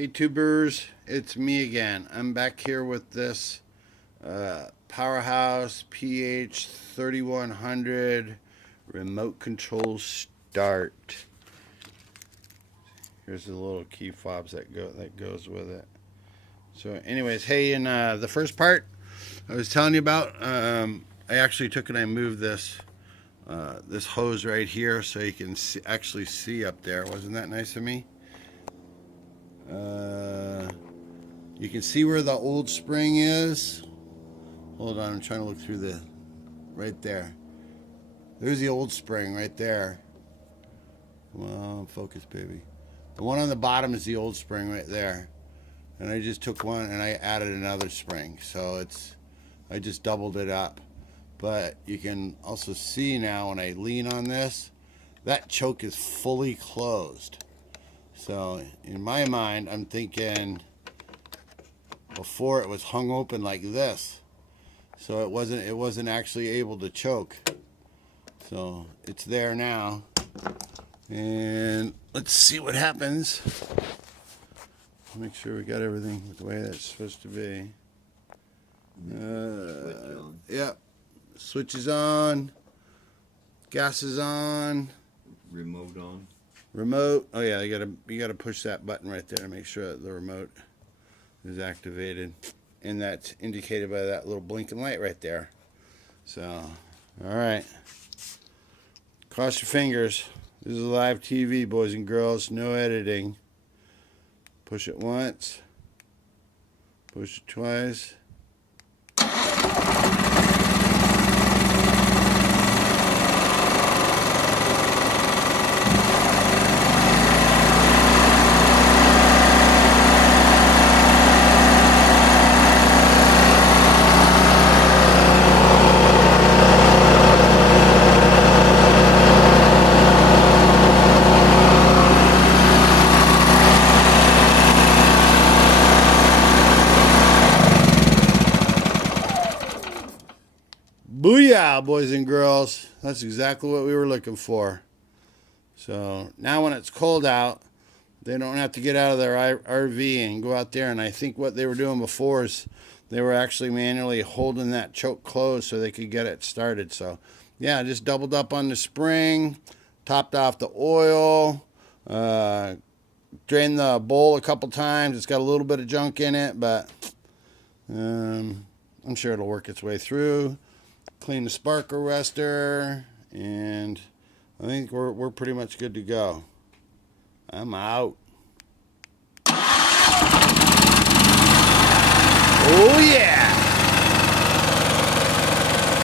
Hey tubers, it's me again. I'm back here with this Powerhouse PH3100 remote control start. Here's the little key fobs that goes with it. So anyways, hey, in the first part I was telling you about, I actually took and I moved this this hose right here so you can actually see up there. Wasn't that nice of me? You can see where the old spring is. Hold on, I'm trying to look through the, right there. There's the old spring right there. Come on, focus, baby. The one on the bottom is the old spring right there. And I just took one and I added another spring. So I just doubled it up. But you can also see now when I lean on this, that choke is fully closed. So in my mind, I'm thinking before it was hung open like this, so it wasn't actually able to choke. So it's there now, and let's see what happens. Make sure we got everything the way that's supposed to be. Yep, switch is on, gas is on, remote on. Remote. Oh yeah, you gotta push that button right there to make sure that the remote is activated, and that's indicated by that little blinking light right there. So, all right. Cross your fingers. This is live TV, boys and girls. No editing. Push it once. Push it twice. Booyah, boys and girls. That's exactly what we were looking for. So now when it's cold out, they don't have to get out of their RV and go out there. And I think what they were doing before is they were actually manually holding that choke closed so they could get it started. So yeah, just doubled up on the spring, topped off the oil, drained the bowl a couple times. It's got a little bit of junk in it, but I'm sure it'll work its way through. Clean the spark arrestor, and I think we're pretty much good to go. I'm out.